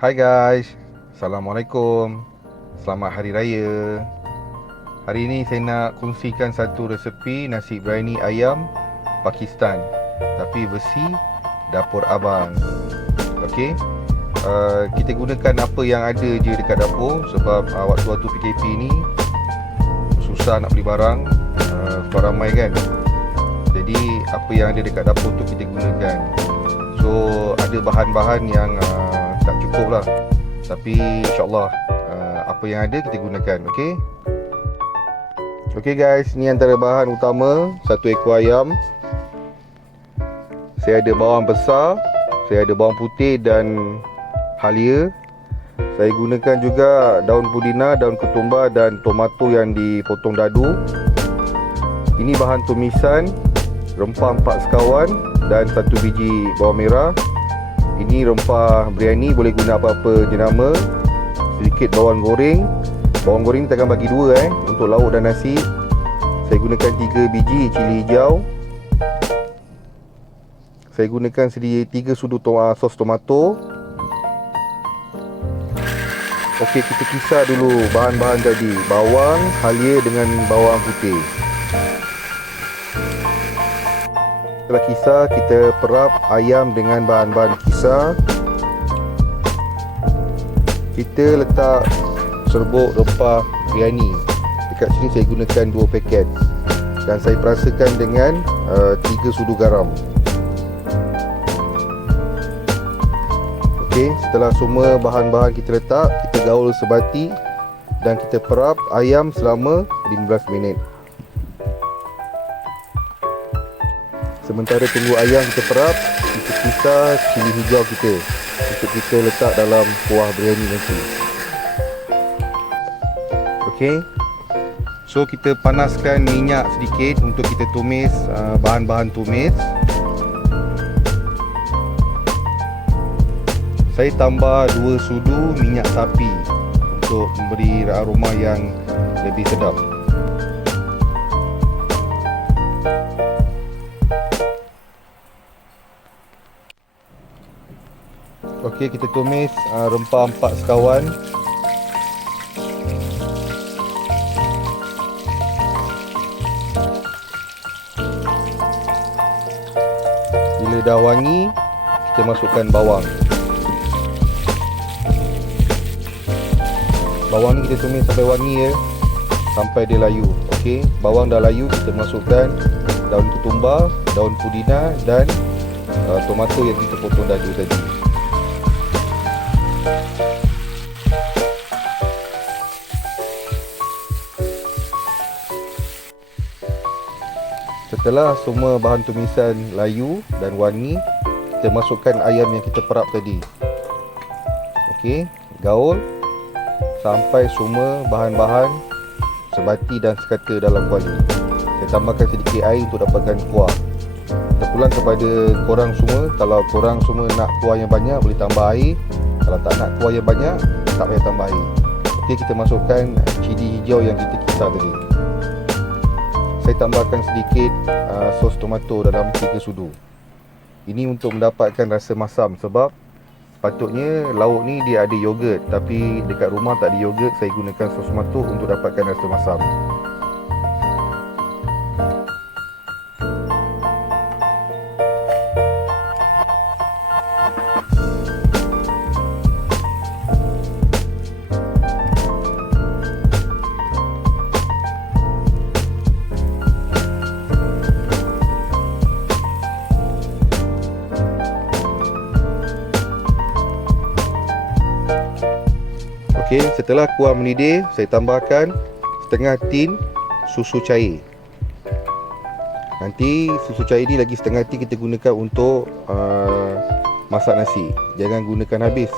Hai guys, Assalamualaikum. Selamat Hari Raya. Hari ini saya nak kongsikan satu resepi nasi biryani ayam Pakistan, tapi versi dapur abang. Okey, kita gunakan apa yang ada je dekat dapur. Sebab waktu-waktu PKP ni susah nak beli barang, sebab ramai kan. Jadi apa yang ada dekat dapur tu kita gunakan. So ada bahan-bahan yang tak cukup lah, tapi insyaAllah apa yang ada kita gunakan. Okay guys, ni antara bahan utama. 1 ekor ayam. Saya ada bawang besar, saya ada bawang putih dan halia. Saya gunakan juga daun pudina, daun ketumbar dan tomato yang dipotong dadu. Ini bahan tumisan, rempah 4 sekawan dan 1 biji bawang merah. Ini rempah biryani, boleh guna apa-apa jenama. Sedikit bawang goreng. Bawang goreng kita akan bagi 2 untuk lauk dan nasi. Saya gunakan 3 biji cili hijau. Saya gunakan 3 sudu sos tomato. Okey, kita kisar dulu bahan-bahan tadi. Bawang, halia dengan bawang putih. Setelah kisar, kita perap ayam dengan bahan-bahan kisar. Kita letak serbuk rempah biryani. Dekat sini saya gunakan 2 paket. Dan saya perasakan dengan 3 sudu garam. Okey, setelah semua bahan-bahan kita letak, kita gaul sebati dan kita perap ayam selama 15 minit. Sementara tunggu ayam kita perap, kita kisar cili hijau kita untuk kita letak dalam kuah biryani nanti. Okey. So kita panaskan minyak sedikit untuk kita tumis bahan-bahan tumis. Saya tambah 2 sudu minyak sapi untuk memberi aroma yang lebih sedap. Okey, kita tumis rempah 4 sekawan. Bila dah wangi, kita masukkan bawang. Bawang ni kita tumis sampai wangi sampai dia layu. Okey, bawang dah layu, kita masukkan daun ketumbar, daun pudina dan tomato yang kita potong dadu tadi. Setelah semua bahan tumisan layu dan wangi, kita masukkan ayam yang kita perap tadi. Okey, gaul sampai semua bahan-bahan sebati dan sekata dalam kuah ni. Saya tambahkan sedikit air untuk dapatkan kuah. Terpulang kepada korang semua, kalau korang semua nak kuah yang banyak, boleh tambah air. Kalau tak nak kuah yang banyak, tak payah tambah air. Okey, kita masukkan cili hijau yang kita kisar tadi. Saya tambahkan sedikit sos tomato dalam 3 sudu. Ini untuk mendapatkan rasa masam, sebab patutnya lauk ni dia ada yogurt, tapi dekat rumah tak ada yogurt. Saya gunakan sos tomato untuk dapatkan rasa masam. Okey, setelah kuah mendidih, saya tambahkan setengah tin susu cair. Nanti susu cair ni lagi setengah tin kita gunakan untuk masak nasi. Jangan gunakan habis.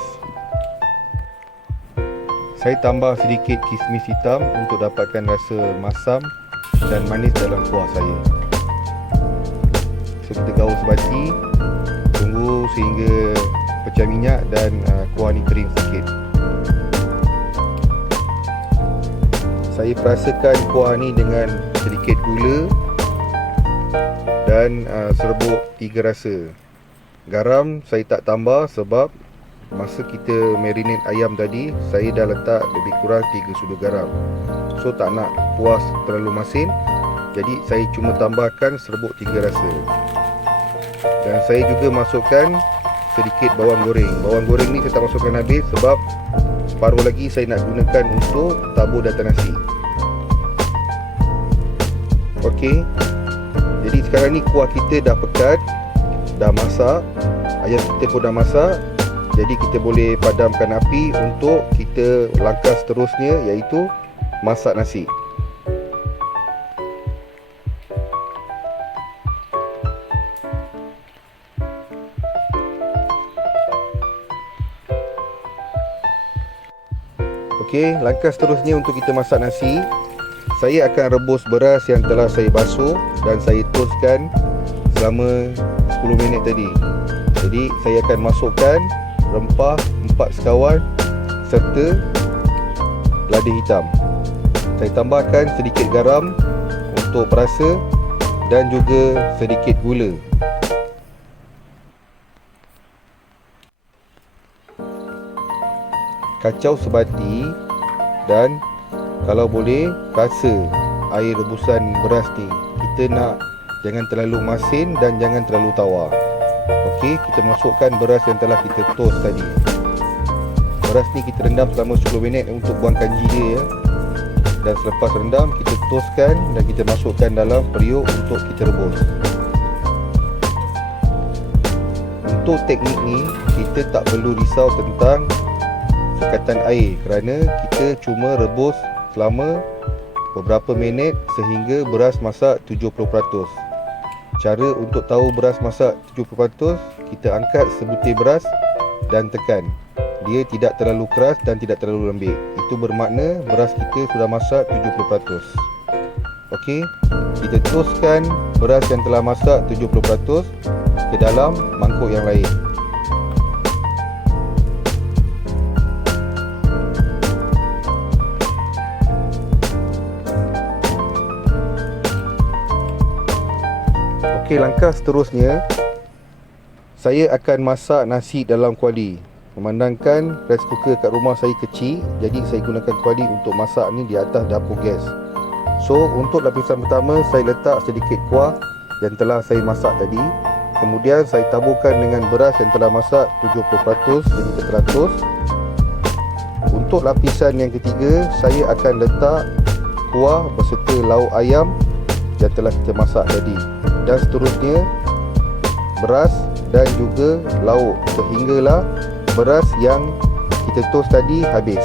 Saya tambah sedikit kismis hitam untuk dapatkan rasa masam dan manis dalam kuah saya. So kita gaul sebati, tunggu sehingga pecah minyak dan kuah ni kering sikit. Saya perasakan kuah ni dengan sedikit gula dan serbuk 3 rasa. Garam saya tak tambah sebab masa kita marinate ayam tadi, saya dah letak lebih kurang 3 sudu garam. So tak nak puas terlalu masin, jadi saya cuma tambahkan serbuk 3 rasa. Dan saya juga masukkan sedikit bawang goreng. Bawang goreng ni saya tak masukkan habis sebab separuh lagi saya nak gunakan untuk tabur di atas nasi. Okey. Jadi sekarang ni kuah kita dah pekat, dah masak, ayam kita pun dah masak. Jadi kita boleh padamkan api untuk kita langkah seterusnya, iaitu masak nasi. Okey, langkah seterusnya untuk kita masak nasi, saya akan rebus beras yang telah saya basuh dan saya toastkan selama 10 minit tadi. Jadi saya akan masukkan rempah 4 sekawan serta lada hitam. Saya tambahkan sedikit garam untuk perasa dan juga sedikit gula. Kacau sebati dan kalau boleh rasa air rebusan beras ni. Kita nak jangan terlalu masin dan jangan terlalu tawar. Okey, kita masukkan beras yang telah kita toast tadi. Beras ni kita rendam selama 10 minit untuk buang kanji dia ya. Dan selepas rendam, kita toastkan dan kita masukkan dalam periuk untuk kita rebus. Untuk teknik ni, kita tak perlu risau tentang sukatan air kerana kita cuma rebus selama beberapa minit sehingga beras masak 70%. Cara untuk tahu beras masak 70%, kita angkat sebutir beras dan tekan. Dia tidak terlalu keras dan tidak terlalu lembik. Itu bermakna beras kita sudah masak 70%. Okey, kita teruskan beras yang telah masak 70% ke dalam mangkuk yang lain. Okey, langkah seterusnya saya akan masak nasi dalam kuali. Memandangkan rice cooker kat rumah saya kecil, jadi saya gunakan kuali untuk masak ni di atas dapur gas. So untuk lapisan pertama, saya letak sedikit kuah yang telah saya masak tadi. Kemudian saya taburkan dengan beras yang telah masak 70% jadi ke 100. Untuk lapisan yang ketiga, saya akan letak kuah beserta lauk ayam yang telah kita masak tadi. Dan seterusnya beras dan juga lauk sehinggalah beras yang kita toast tadi habis.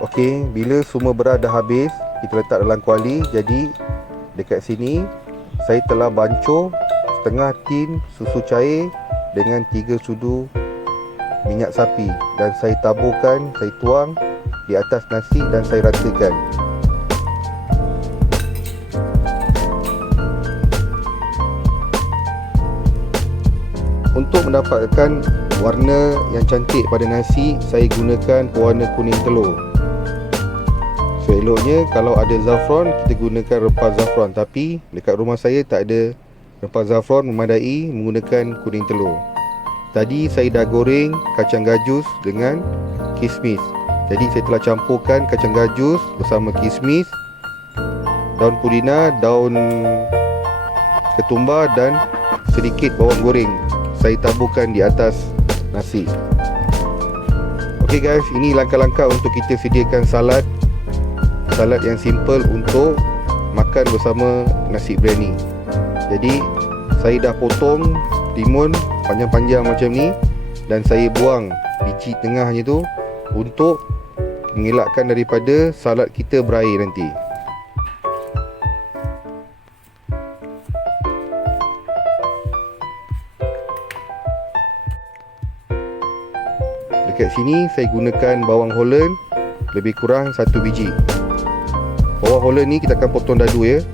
Okey, bila semua beras dah habis, kita letak dalam kuali. Jadi dekat sini saya telah bancuh setengah tin susu cair dengan 3 sudu minyak sapi dan saya taburkan, saya tuang di atas nasi dan saya ratakan. Untuk mendapatkan warna yang cantik pada nasi, saya gunakan pewarna kuning telur. Seeloknya kalau ada zafran, kita gunakan rempah zafran. Tapi dekat rumah saya tak ada rempah zafran, memadai menggunakan kuning telur. Tadi saya dah goreng kacang gajus dengan kismis. Jadi saya telah campurkan kacang gajus bersama kismis, daun pudina, daun ketumbar dan sedikit bawang goreng. Saya taburkan di atas nasi. Okey guys, ini langkah-langkah untuk kita sediakan salad yang simple untuk makan bersama nasi biryani. Jadi saya dah potong timun panjang-panjang macam ni dan saya buang biji tengahnya tu untuk mengelakkan daripada salad kita berair nanti. Dekat sini saya gunakan bawang Holland lebih kurang 1 biji. Bawang Holland ni kita akan potong dadu ya.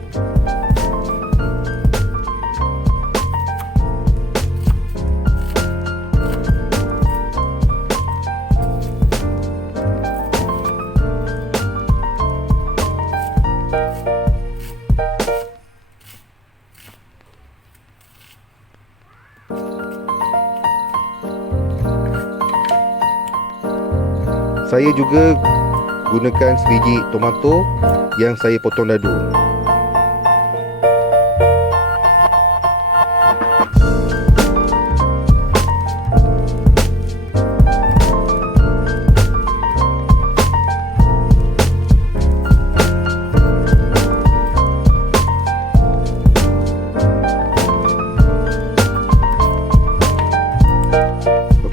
Saya juga gunakan sebiji tomato yang saya potong dadu.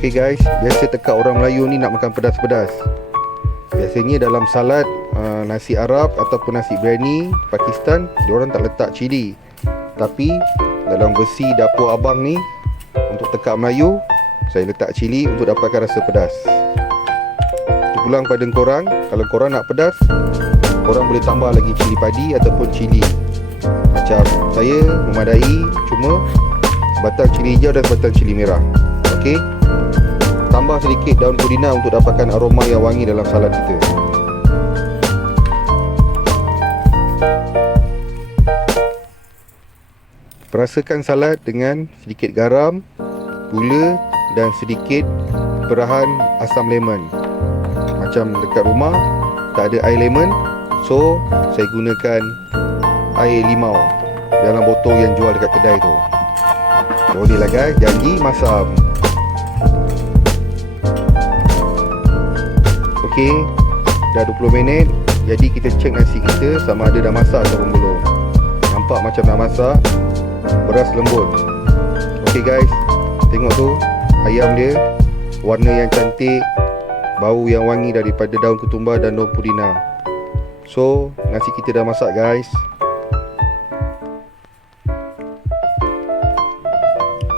Okay guys, biasa tekak orang Melayu ni nak makan pedas-pedas. Biasanya dalam salad nasi Arab ataupun nasi biryani Pakistan, diorang tak letak cili. Tapi dalam versi dapur abang ni, untuk tekak Melayu, saya letak cili untuk dapatkan rasa pedas. Terpulang pada korang, kalau korang nak pedas, korang boleh tambah lagi cili padi ataupun cili. Macam saya memadai cuma sebatang cili hijau dan sebatang cili merah. Okey. Tambah sedikit daun pudina untuk dapatkan aroma yang wangi dalam salad kita. Perasakan salad dengan sedikit garam, gula dan sedikit perahan asam lemon. Macam dekat rumah tak ada air lemon, so saya gunakan air limau dalam botol yang jual dekat kedai tu. Boleh lah guys, janji masam. Okey, dah 20 minit. Jadi kita cek nasi kita sama ada dah masak ataupun belum. Nampak macam dah masak, beras lembut. Okey guys, tengok tu ayam dia, warna yang cantik, bau yang wangi daripada daun ketumbar dan daun pudina. So, nasi kita dah masak guys.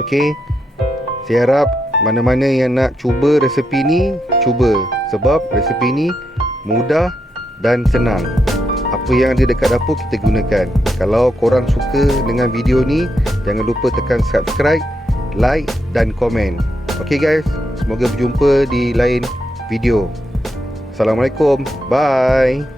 Okey, saya harap mana-mana yang nak cuba resepi ni, cuba. Sebab resepi ni mudah dan senang. Apa yang ada dekat dapur kita gunakan. Kalau korang suka dengan video ni, jangan lupa tekan subscribe, like dan komen. Okay guys, semoga berjumpa di lain video. Assalamualaikum, bye.